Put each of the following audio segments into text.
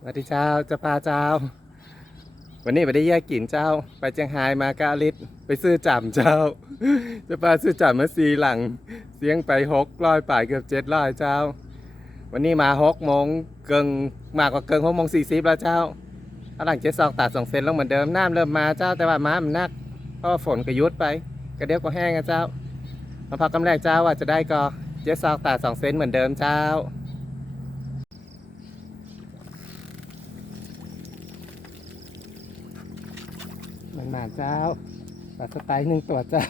สวัสดีเจ้าจะปลาเจ้า วันนี้ไปได้แยกกินเจ้า ไปเจียงไฮ้มากาลิศไปซื้อจำเจ้า จะปลาซื้อจำมาสีหลัง เสียงไปหกร้อยป่ายเกือบเจ็ดร้อยเจ้า วันนี้มาหกโมงเกิงมากกว่าเกิงหกโมงสี่สิบแล้วเจ้าเอาหลังเจ็ดซอกตัดสองเซนลงเหมือนเดิมน้ำเริ่มมาเจ้าแต่ว่าม้ามันนักเพราะว่าฝนก็หยุดไปกระเดียวก็แห้งอะเจ้ามาพักกำแรกเจ้าว่าจะได้ก็เจ็ดซอกตัดสองเซนเหมือนเดิมเจ้า เหมาเจ้าปลาสไตล์หนึ่งตัวเจ้า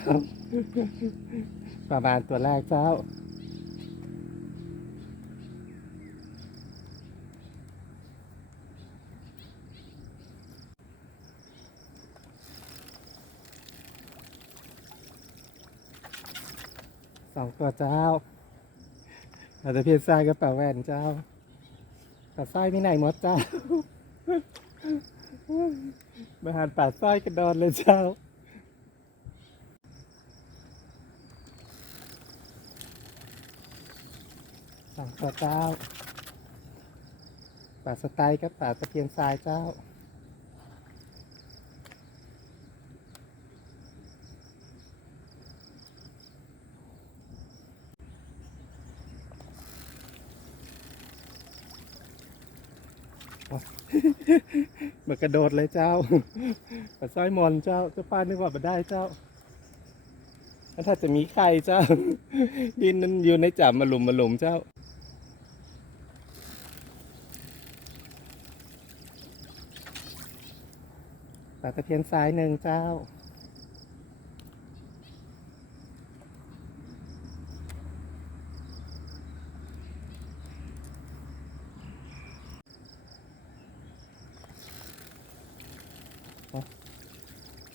ประมาณตัวแรกเจ้าสองตัวเจ้าอาจจะเพียนทรายกับป่าแว่นเจ้าป่าทรายไม่ไหนหมดเจ้า มาหารป่าสร้อยกันดอนเลยเจ้า สองตัวเจ้าป่าสไตล์กับป่าตะเพียนทรายเจ้า มากระโดดเลยเจ้าปลาสร้อยมอนเจ้าก็ป้านึกว่ามาได้เจ้าแล้วถ้าจะมีใครเจ้า ดินนั้นอยู่ในจับมาหลุมมาหลุมเจ้าปลาตะเพียนซ้ายหนึ่งเจ้า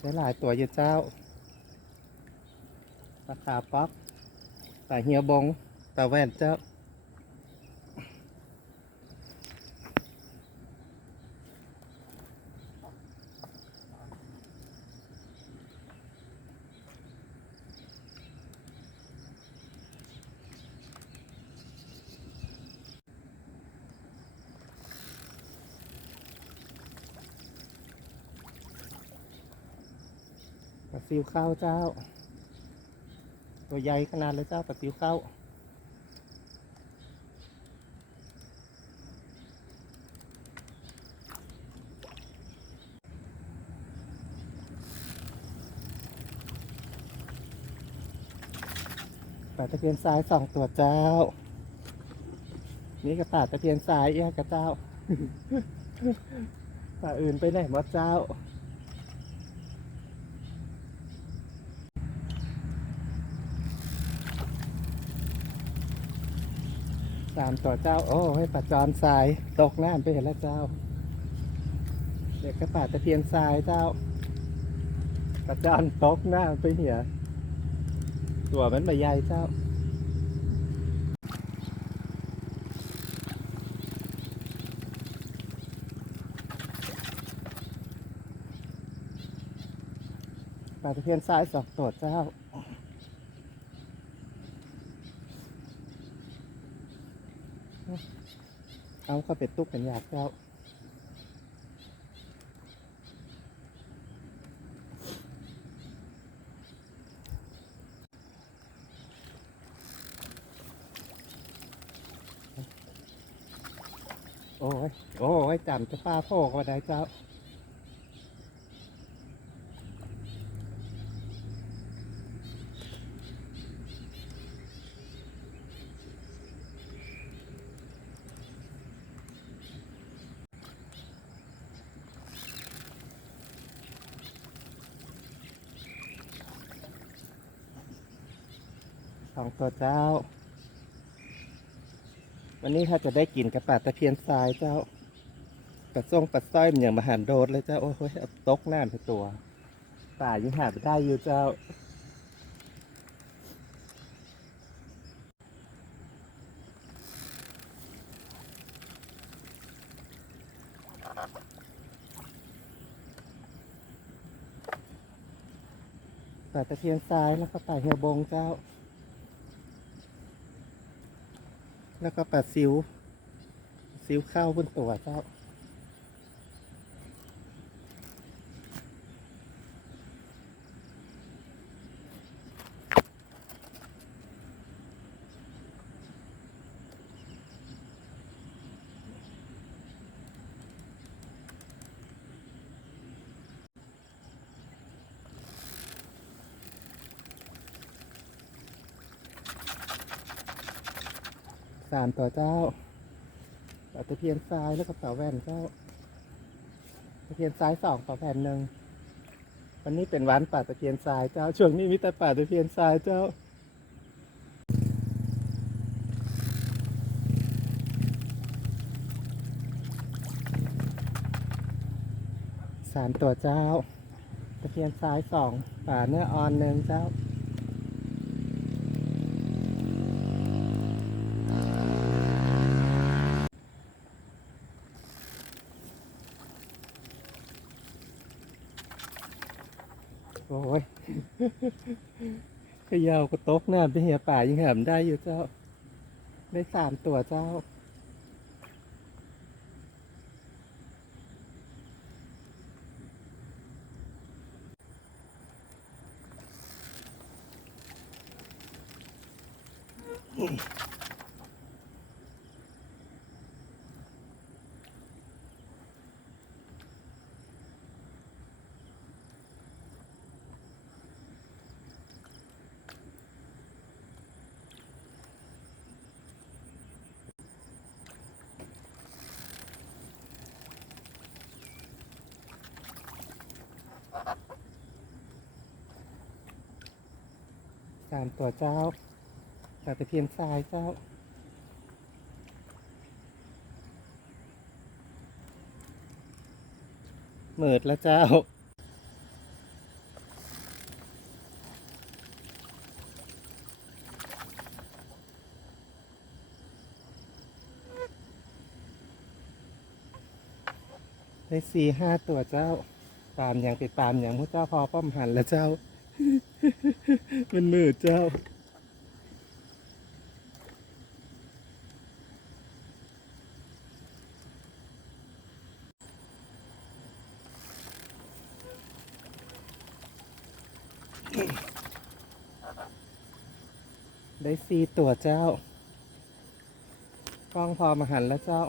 ได้หลายตัวเยู่เจ้าปลาขาป๊อกปลาเฮียบงปลาแว่นเจ้า ปลาซิวข้าวเจ้า ตัวใหญ่ขนาดเลยเจ้าปลาซิวข้าวปลาตะเพียนทรายสองตัวเจ้า นี่ก็ปลาตะเพียนทรายเอี้ยกับเจ้าปลาอื่นไปไหนหมดเจ้า สามตัวเจ้า โอ้ให้ปลาจอนทราย ตกน้ำไปเห็นแล้วเจ้า เด็กกระป่าตะเพียนทรายเจ้าปลาจอนตกน้ำไปเหียตัวมันใบใหญ่เจ้าปลาตะเพียนทรายสองตัวเจ้า เอาข้าเป็ดตุ๊กเป็นอยากเจ้าโอ้ย โอ้ยจำจะป้าโพกว่าได้เจ้า สองตัวเจ้า วันนี้ถ้าจะได้กินกระป่าตะเพียนทรายเจ้ากระส่งปลาสร้อยมันอย่างมหันโดดเลยเจ้า โอ้ยเอาตกน้ำไปตัว ป่ายังหาไปได้อยู่เจ้าปลาตะเพียนทรายแล้วก็ปลาเฮียบงเจ้า แล้วก็ปลาซิวซิวข้าวบนตัวเจ้า สามตัวเจ้าปลาตะเพียนทรายแล้วก็เต่าแว่นเจ้าตะเพียนทรายสองเต่าแว่นหนึ่งวันนี้เป็นวันป่าตะเพียนทรายเจ้า ช่วงนี้มีแต่ป่าตะเพียนทรายเจ้าสามตัวเจ้า ตะเพียนซ้ายสองป่าเนื้ออ่อนหนึ่งเจ้า โอ้ยขยาวกระตกน้ำไปเหียป่ายังหามได้อยู่เจ้า ได้สามตัวเจ้า สามตัวเจ้าปลาตะเพียนทรายเจ้าเหมิดแล้วเจ้าได้สี่ห้าตัวเจ้าปามอย่างไปปามอย่างพระเจ้าพอป้อมหันแล้วเจ้า มันมืดเจ้า ได้สี่ตัวเจ้า กล้องพอมาหันแล้วเจ้า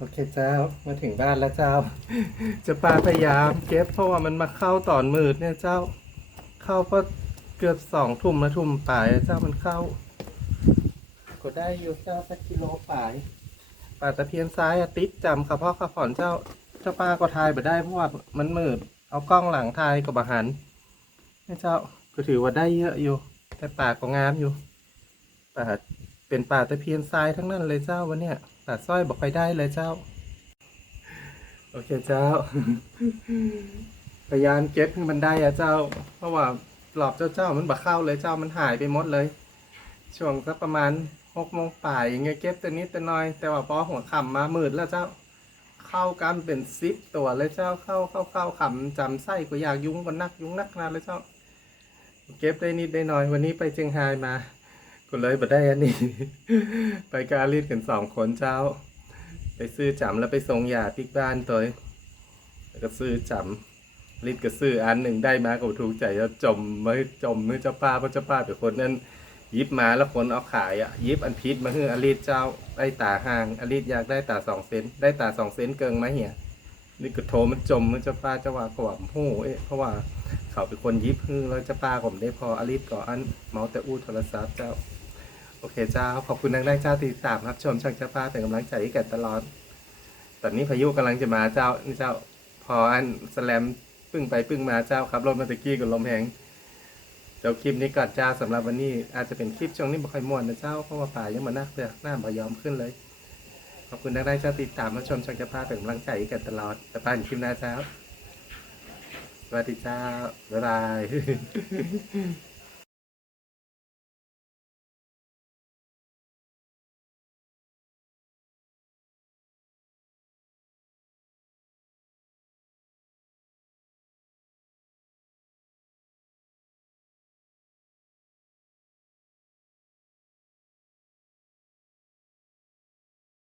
โอเคเจ้ามาถึงบ้านแล้วเจ้า จะปาพยายามเก็บเพราะว่ามันมาเข้าตอนมืดเนี่ยเจ้า เข้าก็เกือบสองทุ่มนะทุ่มป่ายเจ้ามันเข้า ก็ได้อยู่เจ้าสักกิโลป่ายป่าตะเพียนซ้ายอะติดจำขับพ่อขับผ่อนเจ้าเจ้าป้าก็ทายไปได้เพราะว่ามันมืด เอากล้องหลังทายกับบหันเนี่ยเจ้าก็ถือว่าได้เยอะอยู่ แต่ป่าก็งามอยู่ป่าเป็นป่าตะเพียนทรายทั้งนั้นเลยเจ้าวันเนี้ย ป่าสร้อยบอกไปได้เลยเจ้า โอเคเจ้า พยายามเก็บให้มันได้อะเจ้า เพราะว่าหลอบเจ้าเจ้ามันบะเข้าเลยเจ้ามันหายไปหมดเลย ช่วงสักประมาณหกโมงป่ายอย่างเงี้ยเก็บตัวนี้ตัวน้อย แต่ว่าพอหัวค่ำมามืดแล้วเจ้า เข้ากันเป็นซิปตัวเลยเจ้าเข้าเข้าเข้าขำจำไส้ก็อยากยุ้งก็นักยุ้งนักนานเลยเจ้า เก็บได้นิดได้น่อยวันนี้ไปเชียงรายมา ก็เลยมาได้อันนี้ ไปกาลีดกันสองคนเจ้า ไปซื้อจำแล้วไปส่งยาที่บ้านตัวแล้วก็ซื้อจำรีดก็ซื้ออันหนึ่งได้มาก็ถูกใจแล้วจมไม่จมมือเจ้าป้าเพราะเจ้าป้าเป็นคนนั้นยิบมาแล้วคนเอาขายอะยิบอันพิษมาให้อลิดเจ้าได้ตาห่างอลิดอยากได้ตาสองเซนได้ตาสองเซนเกิงไหมเหี่ยนี่ก็โทรมันจมมือเจ้าป้าจ้าว่าก็ว่าโอ้โหเอ๊ะเพราะว่าเขาเป็นคนยิบให้แล้วเจ้าป้าผมได้พออลิดก็อันเมาแต่อู้โทรศัพท์เจ้า โอเคเจ้า ขอบคุณนักได้เจ้าติดตามรับชมช่างเจ้าป้าเป็นกำลังใจให้กันตลอด ตอนนี้พายุกำลังจะมาเจ้านี่เจ้าพออันสแลมปึ้งไปปึ้งมาเจ้าครับรถมาตะกี้กับลมแหงเจ้าคลิปนี้ก่อนเจ้าสำหรับวันนี้ อาจจะเป็นคลิปช่วงนี้ไม่ค่อยม่วนนะเจ้าเพราะว่าป่ายังมานักเลือกหน้าบ่ยอมขึ้นเลย ขอบคุณนักได้เจ้าติดตามรับชมช่างเจ้าป้าเป็นกำลังใจให้กันตลอดแต่ป้าอยู่คลิปหน้าเจ้าสวัสดีเจ้าบ๊ายบาย